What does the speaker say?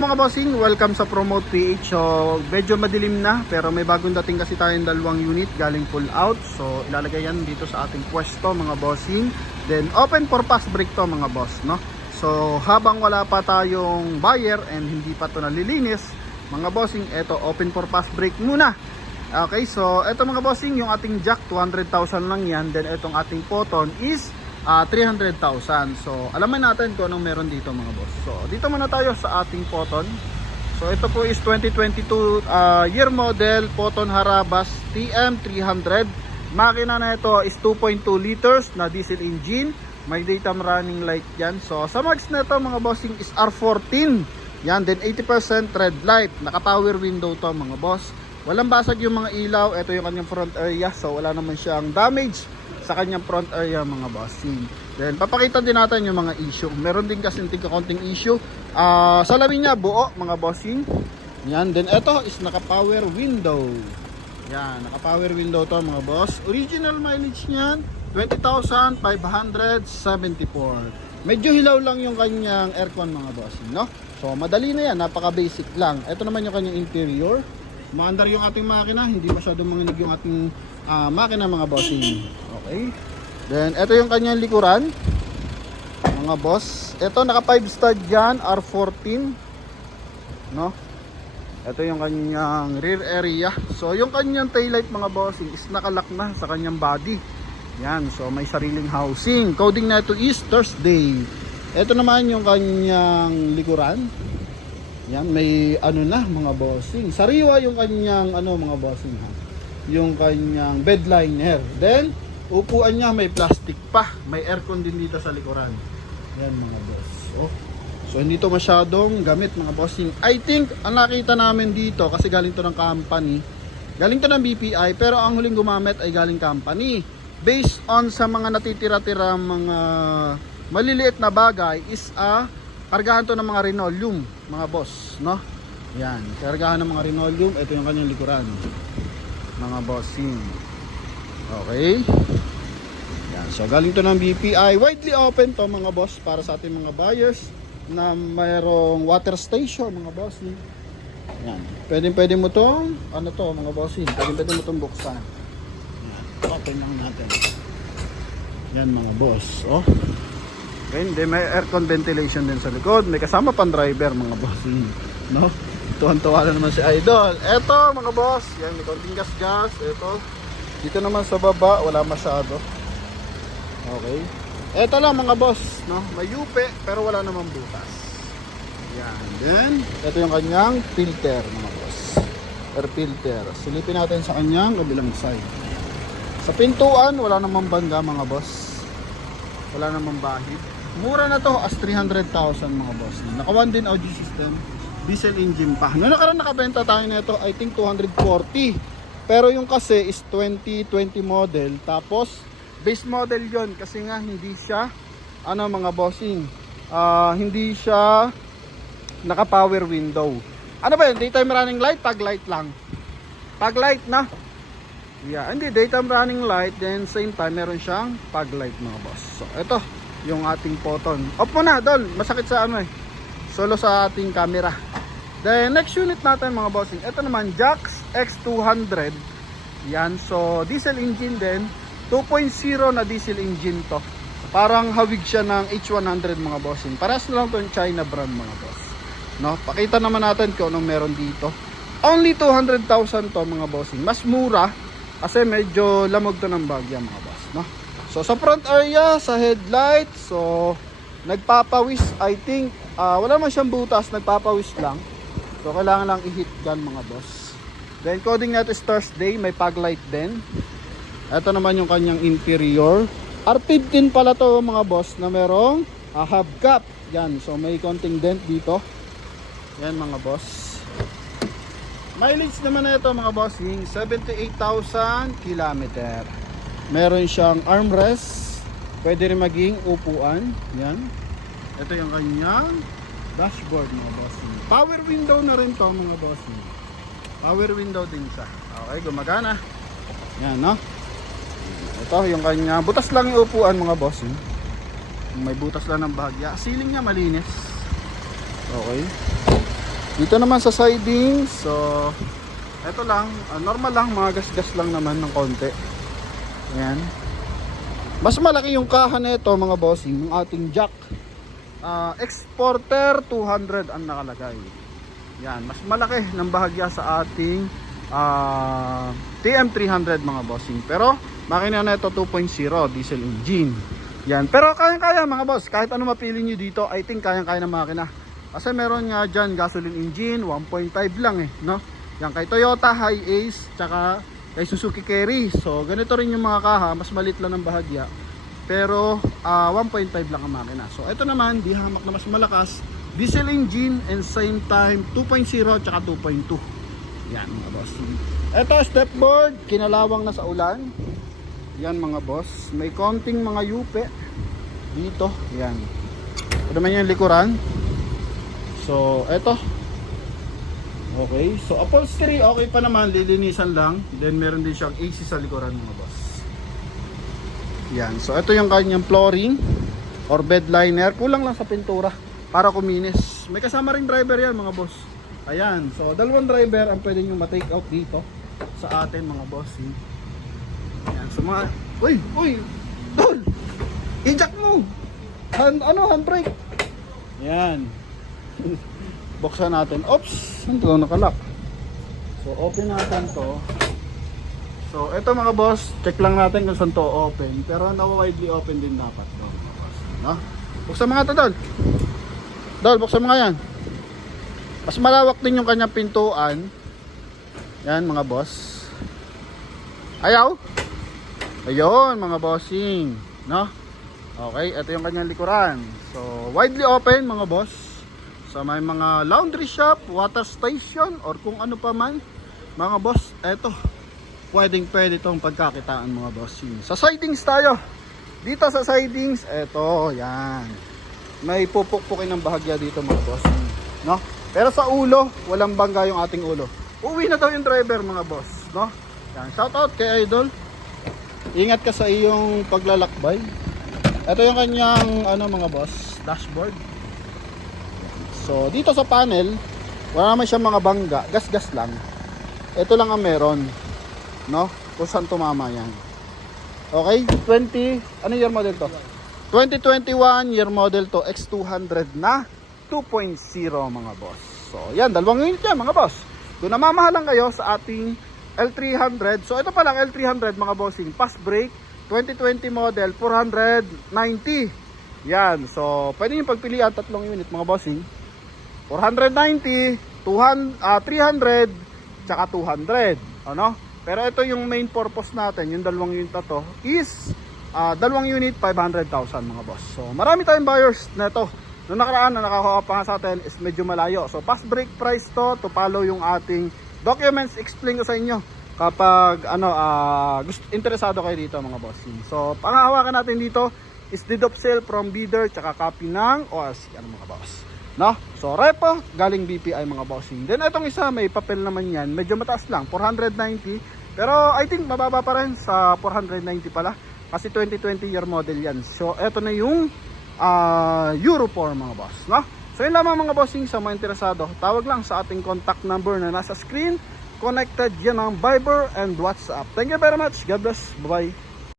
Mga bossing, welcome sa Promote PH. So, medyo madilim na pero may bagong dating kasi tayong dalawang unit galing full out. So, ilalagay yan dito sa ating pwesto mga bossing. Then, open for pass break to mga boss, no? So, habang wala pa tayong buyer and hindi pa to nalilinis, mga bossing, eto open for pass break muna. Okay, so eto mga bossing, yung ating jack 200,000 lang yan. Then, etong ating photon is 300,000. So, alaman natin kung anong meron dito mga boss. So, dito muna tayo sa ating Photon. So, ito po is 2022 year model Photon Harabas TM300. Makina na ito is 2.2 liters na diesel engine. May daytime running light yan. So, sa mags na ito mga bossing is R14. Yan, then 80% red light. Naka-power window to mga boss. Walang basag yung mga ilaw. Ito yung kanyang front area. So, wala naman siyang damage sa kanyang front area mga bossing. Then papakita din natin yung mga issue. Meron din kasi konting issue. Salamin niya buo mga bossing. Yan, then ito is naka power window. Yan, naka power window to mga boss. Original mileage niyan 20,574. Medyo hilaw lang yung kanyang aircon mga bossing, no? So madali na yan, napaka basic lang. Ito naman yung kanyang interior. Maandar yung ating makina, hindi masyadong manginig yung ating makina mga bossing. Okay. Then ito yung kanyang likuran mga boss. Ito naka 5 stud dyan, R14, no? Ito yung kanyang rear area. So yung kanyang taillight mga bossing is nakalock na sa kanyang body. Yan, so may sariling housing. Coding na ito is Thursday. Ito naman yung kanyang likuran. Yan, may ano na mga bossing. Sariwa yung kanyang ano mga bossing ha. Yung kanyang bed liner. Then upuan niya may plastic pa. May aircon din dito sa likuran. Yan mga boss. So hindi to masyadong gamit mga bossing. I think ang nakita namin dito kasi galing to ng company. Galing to ng BPI pero ang huling gumamit ay galing company. Based on sa mga natitira-tira mga maliliit na bagay is kargahan to ng mga linoleum mga boss, no? Yan, kargahan ng mga linoleum. Ito yung kanyang likuran mga bossing. Okay. Yan, so galing to ng BPI. Widely open to mga boss para sa ating mga buyers na mayroong water station mga bossing. Yan, pwede mo tong ano to mga bossing, pwede mo tong buksan. Yan, open lang natin. Yan mga boss, oh. Okay, may aircon ventilation din sa likod. May kasama pang driver mga bossing, no? Tuwan-tuwa na naman si Idol. Eto mga boss, yan, may konting gas-gas. Eto, dito naman sa baba, wala masyado. Okay. Eto lang mga boss, no? May yupe, pero wala namang butas. Yan. Then, eto yung kanyang filter mga boss. Air filter. Silipin natin sa kanyang kabilang side. Sa pintuan, wala namang bangga mga boss. Wala namang bahid. Mura na to as 300,000 mga boss. Naka 1 din audio system. Diesel engine pa. Noong nakaraan nakabenta tayo nito, I think 240. Pero yung kasi is 2020 model. Tapos base model yon kasi nga hindi siya ano mga bossing. Hindi siya naka power window. Ano ba yun? Daytime running light, tag light lang. Tag light na. Yeah, hindi daytime running light then same time meron siyang fog light mga boss. So ito yung ating Photon. Off mo na, Dol. Masakit sa ano eh. Solo sa ating camera. Then next unit natin mga bossing. Ito naman Jax X200. Yan, so diesel engine din. 2.0 na diesel engine to. Parang hawig siya ng H100 mga bossing. Parehas na lang to yung China brand mga boss. No, pakita naman natin kung anong meron dito. Only 200,000 to mga bossing. Mas mura kasi medyo lamog to ng bagya mga boss, no? So sa front area, sa headlight, so nagpapawis, I think wala man siyang butas, nagpapawis lang. So kailangan lang i-hit gun mga boss. Then coding natin is Thursday, may fog light din. Ito naman yung kanyang interior. R15 pala to mga boss na merong hubcap. Yan, so may konting dent dito. Yan mga boss. Mileage naman na ito mga bossing, 78,000 kilometer. Meron siyang armrest. Pwede rin maging upuan. Yan. Ito yung kanyang dashboard mga bossing. Power window na rin to mga bossing. Power window din siya. Okay, gumagana. Yan, no? Ito yung kanya. Butas lang yung upuan mga bossing. May butas lang ng bahagya. Ceiling niya malinis. Okay. Dito naman sa siding, so eto lang, normal lang, mga gas-gas lang naman ng konti. Ayan. Mas malaki yung kaha nito mga bossing, yung ating jack. Exporter 200 ang nakalagay. Yan, mas malaki ng bahagya sa ating TM300 mga bossing. Pero makina na ito 2.0 diesel engine. Yan, pero kayang-kaya mga boss, kahit ano mapili nyo dito, I think kayang-kaya ng makina. Kasi meron nga dyan gasoline engine, 1.5 lang eh, no? Yan kay Toyota Hi-Ace, tsaka kay Suzuki Carry. So ganito rin yung mga kaha, mas malit lang ng bahagya. Pero 1.5 lang ang makina. So ito naman, di hamak na mas malakas, diesel engine and same time 2.0 tsaka 2.2. Yan mga boss. Ito stepboard, kinalawang na sa ulan. Yan mga boss. May konting mga yupe dito. Yan. Ito naman yung likuran. So ito. Okay. So upholstery okay pa naman, lilinisan lang. Then meron din siyang AC sa likuran mga boss. Yan. So ito yung kanyang flooring or bed liner. Kulang lang sa pintura para kuminis. May kasama ring driver yan mga boss. Ayan. So dalawang driver ang pwede nyo ma-take out dito sa atin mga boss. Ayan. So mga... Uy! Tol! I-jack mo! Handbrake! Ayan. Buksan natin. Oops! Saan ito nakalak? So open natin to. So ito mga boss, check lang natin kung saan to open. Pero na-widely open din dapat to mga boss. No? Buksan mga to, Dol. Dol, buksan mga yan. Mas malawak din yung kanyang pintuan. Yan mga boss. Ayaw? Ayun mga bossing. No? Okay, ito yung kanyang likuran. So widely open mga boss. So may mga laundry shop, water station, or kung ano pa man. Mga boss, eto. Pwede itong pagkakitaan mga bossing. Sa sidings tayo. Dito sa sidings, eto, yan. May pupukpukin ng bahagya dito mga bossing. No? Pero sa ulo, walang bangga yung ating ulo. Uwi na daw yung driver mga boss. No? Yan. Shoutout kay Idol. Ingat ka sa iyong paglalakbay. Ito yung kanyang mga boss, dashboard. So dito sa panel, wala naman siya mga bangga, gas-gas lang. Ito lang ang meron. No? Kung saan tumama yan. Okay? Ano year model to? 2021 year model to, X200 na 2.0 mga boss. So yan, dalawang unit yan mga boss. Kung namamahalan kayo sa ating L300, so ito pa lang L300 mga bossing, fast brake, 2020 model, 490. Yan, so pwede nyo pagpilian tatlong unit mga bossing. 490, 300, tsaka 200. Ano? Pero ito yung main purpose natin, yung dalawang unit na to is dalawang unit 500,000 mga boss. So marami tayong buyers na ito. Noong nakaraan na nakakuha pa nga sa atin is medyo malayo. So fast break price to follow yung ating documents. Explain ko sa inyo kapag interesado kayo dito mga boss. So panghahawakan natin dito is deed of sale from bidder tsaka copy ng ORC mga boss. No? So repo galing BPI mga bossing. Then itong isa may papel naman yan, medyo mataas lang, 490. Pero I think mababa pa rin sa 490 pala kasi 2020 year model yan. So eto na yung Euro 4 mga boss, no? So yun lamang mga bossing, sa mga interesado, tawag lang sa ating contact number na nasa screen. Connected yan ang Viber and WhatsApp. Thank you very much. God bless. Bye bye.